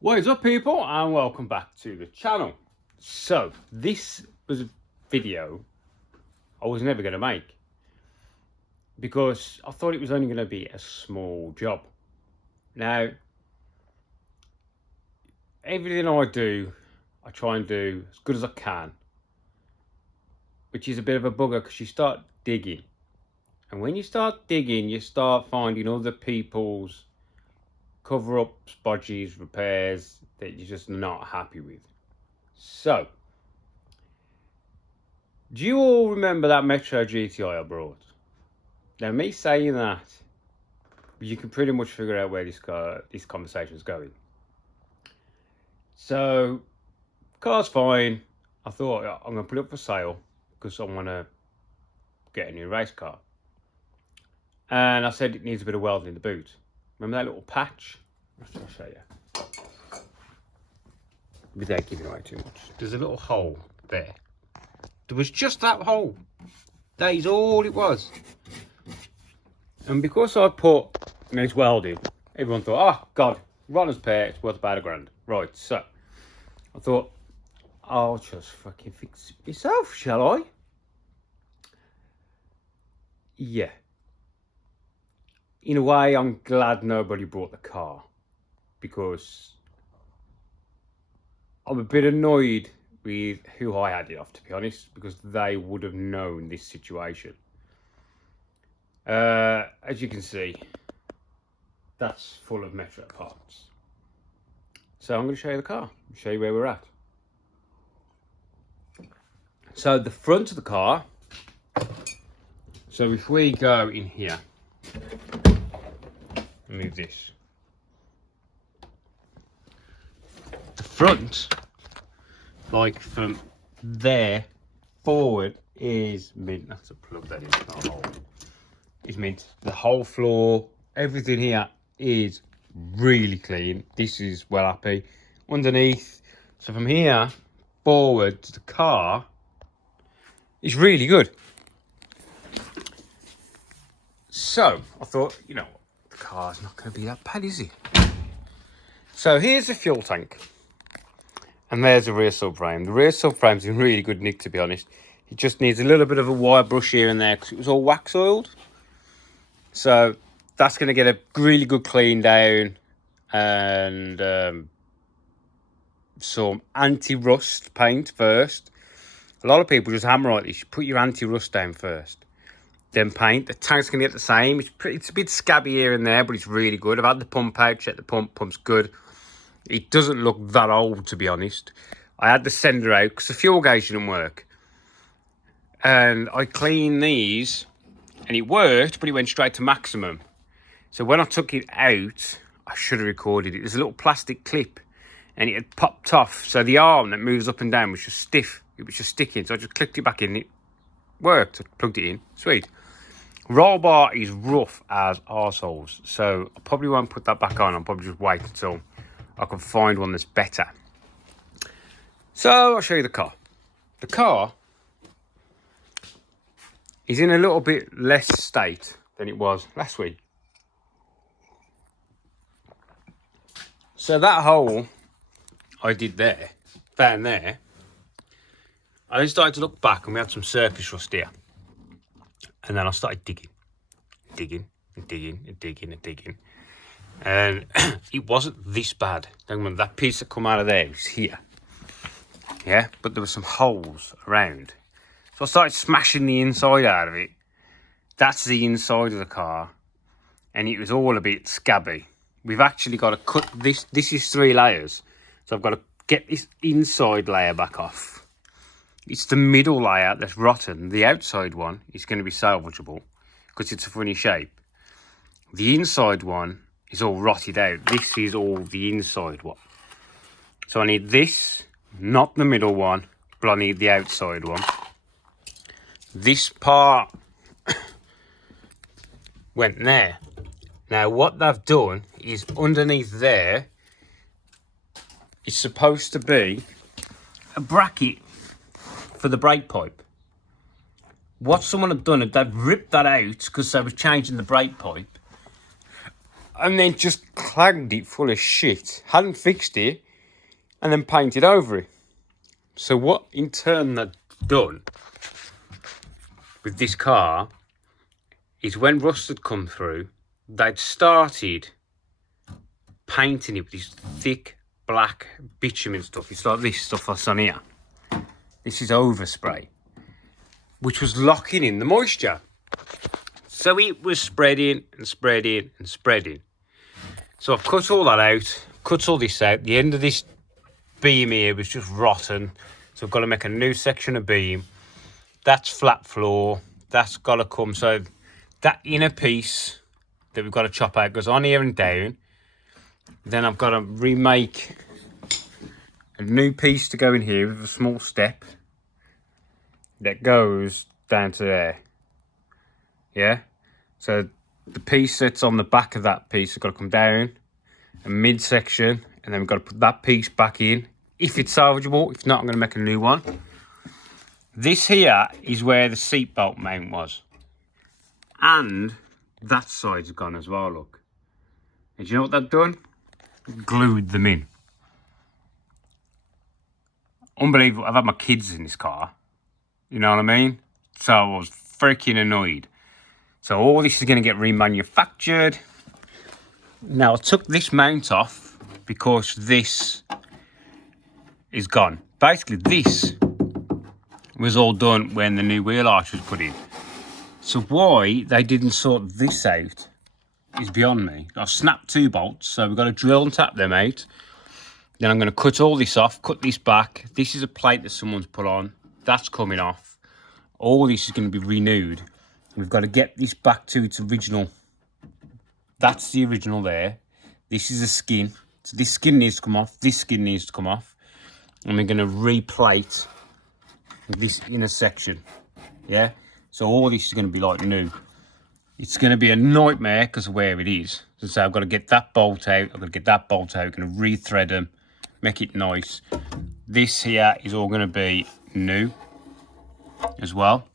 What is up, people, and welcome back to the channel. So this was a video I was never going to make because I thought it was only going to be a small job. Now, everything I do, I try and do as good as I can, which is a bit of a bugger because you start digging, and when you start digging, you start finding other people's cover-ups, bodges, repairs that you're just not happy with. So, do you all remember that Metro GTi I brought? Now, me saying that, you can pretty much figure out where this conversation is going. So, car's fine. I thought I'm going to put it up for sale because I want to get a new race car. And I said it needs a bit of welding in the boot. Remember that little patch? I'll show you. Without giving away too much. There's a little hole there. There was just that hole. That is all it was. And because I put it's welded, everyone thought, oh God, Ronner's pair, it's worth about £1,000. Right, so I thought, I'll just fucking fix it myself, shall I? Yeah. In a way, I'm glad nobody brought the car because I'm a bit annoyed with who I had it off, to be honest, because they would have known this situation. As you can see, that's full of Metro parts. So I'm going to show you the car, show you where we're at. So the front of the car, so if we go in here, move this. The front, like from there forward, is mint. That's a plug that in, not a hole. Is mint. The whole floor, everything here is really clean. This is well happy. Underneath, so from here forward to the car is really good. So I thought, you know, the car's not going to be that bad, is it? So here's the fuel tank. And there's the rear subframe. The rear subframe's in really good nick, to be honest. It just needs a little bit of a wire brush here and there because it was all wax oiled. So that's going to get a really good clean down and some anti-rust paint first. A lot of people just hammer on it. You should put your anti-rust down first, then paint. The tank's going to get the same. It's a bit scabby here and there, but it's really good. I've had the pump out, checked the pump. Pump's good. It doesn't look that old, to be honest. I had the sender out because the fuel gauge didn't work. And I cleaned these and it worked, but it went straight to maximum. So when I took it out, I should have recorded it. There's a little plastic clip and it had popped off. So the arm that moves up and down was just stiff. It was just sticking. So I just clicked it back in. It worked. I plugged it in. Sweet. Roll bar is rough as arseholes. So I probably won't put that back on. I'll probably just wait until I can find one that's better. So I'll show you the car. The car is in a little bit less state than it was last week. So that hole I did there, down there, I then started to look back and we had some surface rust here. And then I started digging. And it wasn't this bad. That piece that come out of there was here. Yeah, but there were some holes around. So I started smashing the inside out of it. That's the inside of the car. And it was all a bit scabby. We've actually got to cut this. This is 3 layers. So I've got to get this inside layer back off. It's the middle layer that's rotten. The outside one is going to be salvageable because it's a funny shape. The inside one is all rotted out. This is all the inside one. So I need this, not the middle one, but I need the outside one. This part went there. Now what they've done is underneath there is supposed to be a bracket for the brake pipe. What someone had done is they'd ripped that out because they was changing the brake pipe and then just clanged it full of shit, hadn't fixed it, and then painted over it. So what in turn they've done with this car is when rust had come through, they'd started painting it with this thick black bitumen stuff. It's like this stuff that's on here. This is overspray, which was locking in the moisture. So it was spreading and spreading and spreading. So I've cut all that out, cut all this out. The end of this beam here was just rotten. So I've got to make a new section of beam. That's flat floor. That's got to come. So that inner piece that we've got to chop out goes on here and down. Then I've got to remake a new piece to go in here with a small step that goes down to there. Yeah? So the piece that's on the back of that piece has got to come down a midsection, and then we've got to put that piece back in. If it's salvageable, if not, I'm going to make a new one. This here is where the seatbelt mount was. And that side's gone as well, look. And do you know what they've done? Glued them in. Unbelievable. I've had my kids in this car. You know what I mean? So I was freaking annoyed. So all this is going to get remanufactured. Now I took this mount off because this is gone. Basically this was all done when the new wheel arch was put in. So why they didn't sort this out is beyond me. I've snapped 2 bolts, so we've got to drill and tap them out. Then I'm going to cut all this off, cut this back. This is a plate that someone's put on. That's coming off. All this is going to be renewed. We've got to get this back to its original. That's the original there. This is the skin. So this skin needs to come off. This skin needs to come off. And we're going to replate this inner section. Yeah? So all this is going to be like new. It's going to be a nightmare because of where it is. So I've got to get that bolt out. I've got to get that bolt out. I'm going to rethread them. Make it nice. This here is all going to be new as well.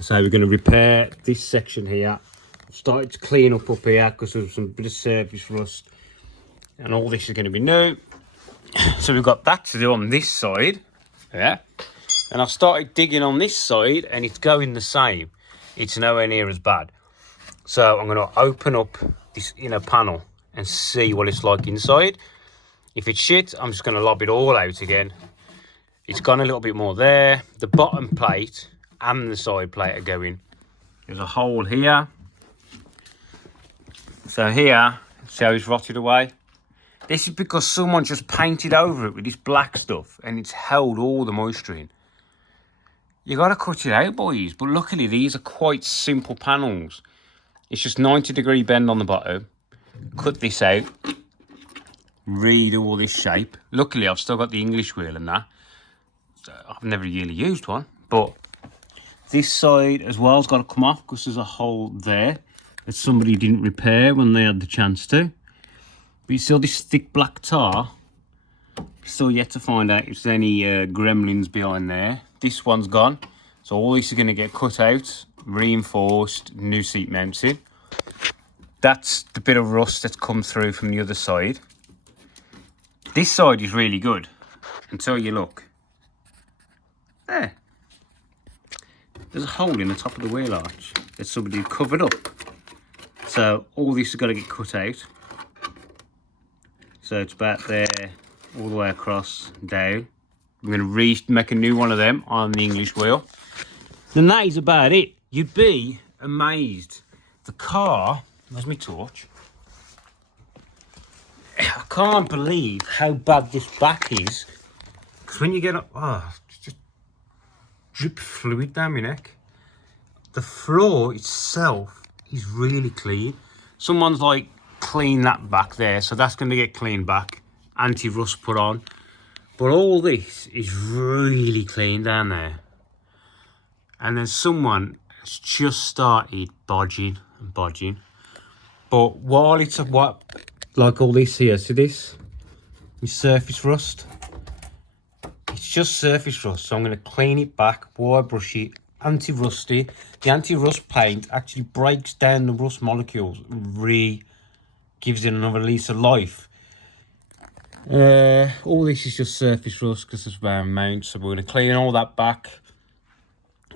So we're going to repair this section here. I've started to clean up here because there's some bit of surface rust. And all this is going to be new. So we've got that to do on this side. Yeah. And I've started digging on this side and it's going the same. It's nowhere near as bad. So I'm going to open up this inner panel and see what it's like inside. If it's shit, I'm just going to lob it all out again. It's gone a little bit more there. The bottom plate and the side plate are going. There's a hole here. So here, see how it's rotted away? This is because someone just painted over it with this black stuff and it's held all the moisture in. You got to cut it out, boys. But luckily, these are quite simple panels. It's just 90-degree bend on the bottom. Cut this out. Redo all this shape. Luckily, I've still got the English wheel and that. So I've never really used one. But this side as well has got to come off because there's a hole there that somebody didn't repair when they had the chance to. But you still this thick black tar. Still yet to find out if there's any gremlins behind there. This one's gone. So all this is going to get cut out, reinforced, new seat mounted. That's the bit of rust that's come through from the other side. This side is really good until you look. There. There's a hole in the top of the wheel arch that somebody covered up. So all this has got to get cut out. So it's about there, all the way across, down. I'm going to make a new one of them on the English wheel. Then that is about it. You'd be amazed. The car, where's my torch? I can't believe how bad this back is. Because when you get up, it's just drip fluid down my neck. The floor itself is really clean. Someone's like cleaned that back there, so that's going to get cleaned back. Anti-rust put on. But all this is really clean down there. And then someone has just started bodging and bodging. But while it's like all this here, see this? It's surface rust. It's just surface rust. So I'm going to clean it back, wire brush it, anti-rusty. The anti-rust paint actually breaks down the rust molecules and gives it another lease of life. All this is just surface rust because it's round mount, so we're going to clean all that back.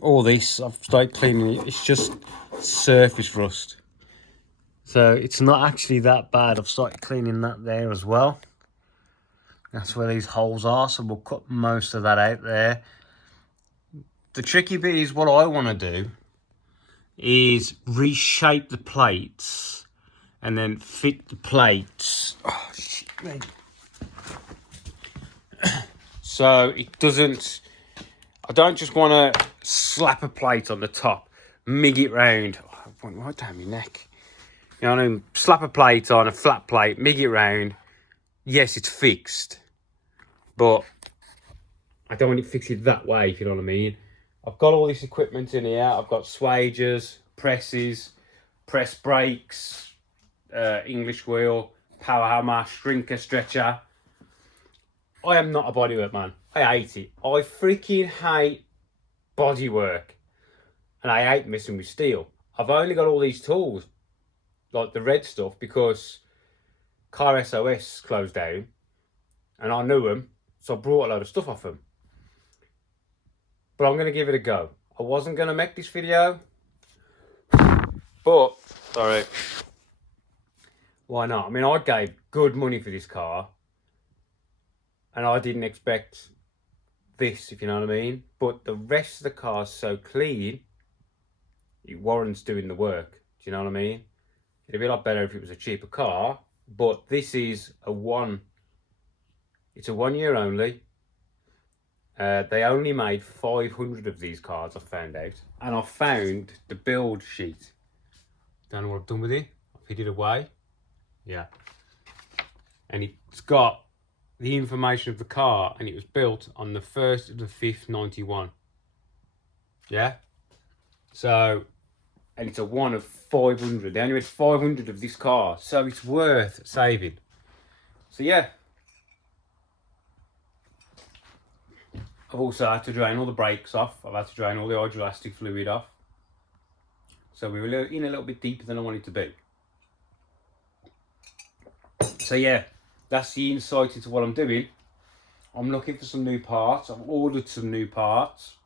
All this, I've started cleaning it, it's just surface rust. So it's not actually that bad. I've started cleaning that there as well. That's where these holes are, so we'll cut most of that out there. The tricky bit is what I want to do is reshape the plates and then fit the plates. Oh, shit, man. So it doesn't, I don't just want to slap a plate on the top, mig it round. Oh, I went right down my neck. You know what I mean? Slap a plate on, a flat plate, mig it round. Yes, it's fixed, but I don't want it fixed that way, if you know what I mean. I've got all this equipment in here. I've got swagers, presses, press brakes, English wheel, power hammer, shrinker, stretcher. I am not a bodywork man. I hate it. I freaking hate bodywork. And I hate messing with steel. I've only got all these tools, like the red stuff, because Car SOS closed down. And I knew them, so I brought a load of stuff off them. But I'm going to give it a go. I wasn't going to make this video, but, sorry, why not? I mean, I gave good money for this car, and I didn't expect this, if you know what I mean. But the rest of the car's so clean, it warrants doing the work. Do you know what I mean? It'd be a lot better if it was a cheaper car, but this is it's a 1 year only. They only made 500 of these cars, I found out. And I found the build sheet. Don't know what I've done with it. I've hid it away. Yeah. And it's got the information of the car, and it was built on the 1st of the 5th, 91. Yeah? So, and it's a 1 of 500. They only made 500 of this car, so it's worth saving. So yeah. I've also had to drain all the brakes off. I've had to drain all the hydroelastic fluid off. So we were in a little bit deeper than I wanted to be. So yeah, that's the insight into what I'm doing. I'm looking for some new parts. I've ordered some new parts.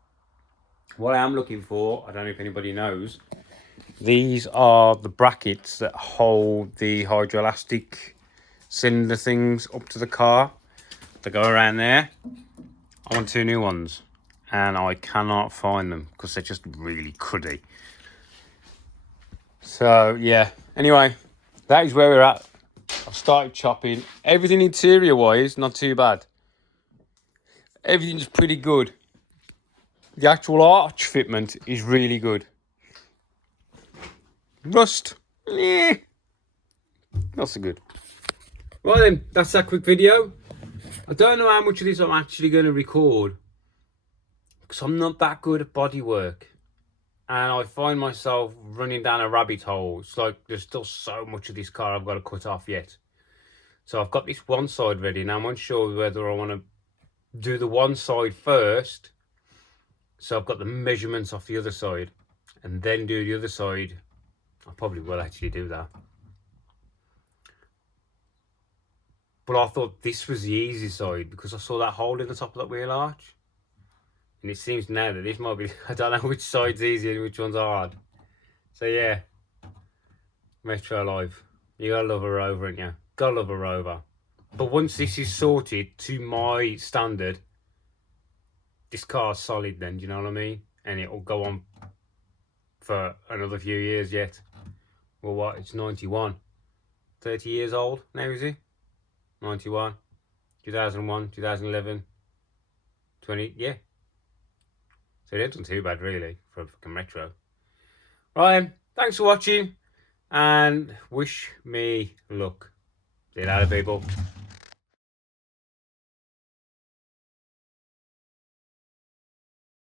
What I am looking for, I don't know if anybody knows, these are the brackets that hold the hydroelastic cylinder things up to the car. They go around there. I want 2 new ones, and I cannot find them because they're just really cruddy. So yeah, anyway, that is where we're at. I've started chopping. Everything interior wise, not too bad. Everything's pretty good. The actual arch fitment is really good. Rust, not so good. Right then, that's that quick video. I don't know how much of this I'm actually going to record, because I'm not that good at bodywork, and I find myself running down a rabbit hole. It's like there's still so much of this car I've got to cut off yet. So I've got this one side ready. Now I'm unsure whether I want to do the one side first, so I've got the measurements off the other side, and then do the other side. I probably will actually do that. But I thought this was the easy side because I saw that hole in the top of that wheel arch. And it seems now that this might be, I don't know which side's easy and which one's hard. So yeah, Metro Live. You gotta love a Rover, ain't you? Gotta love a Rover. But once this is sorted to my standard, this car's solid then, do you know what I mean? And it'll go on for another few years yet. Well, what? It's 91. 30 years old now, is he? 91, 2001, 2011, 20, yeah. So it hasn't done too bad really for a fucking retro. Right then, thanks for watching, and wish me luck. See you later, people.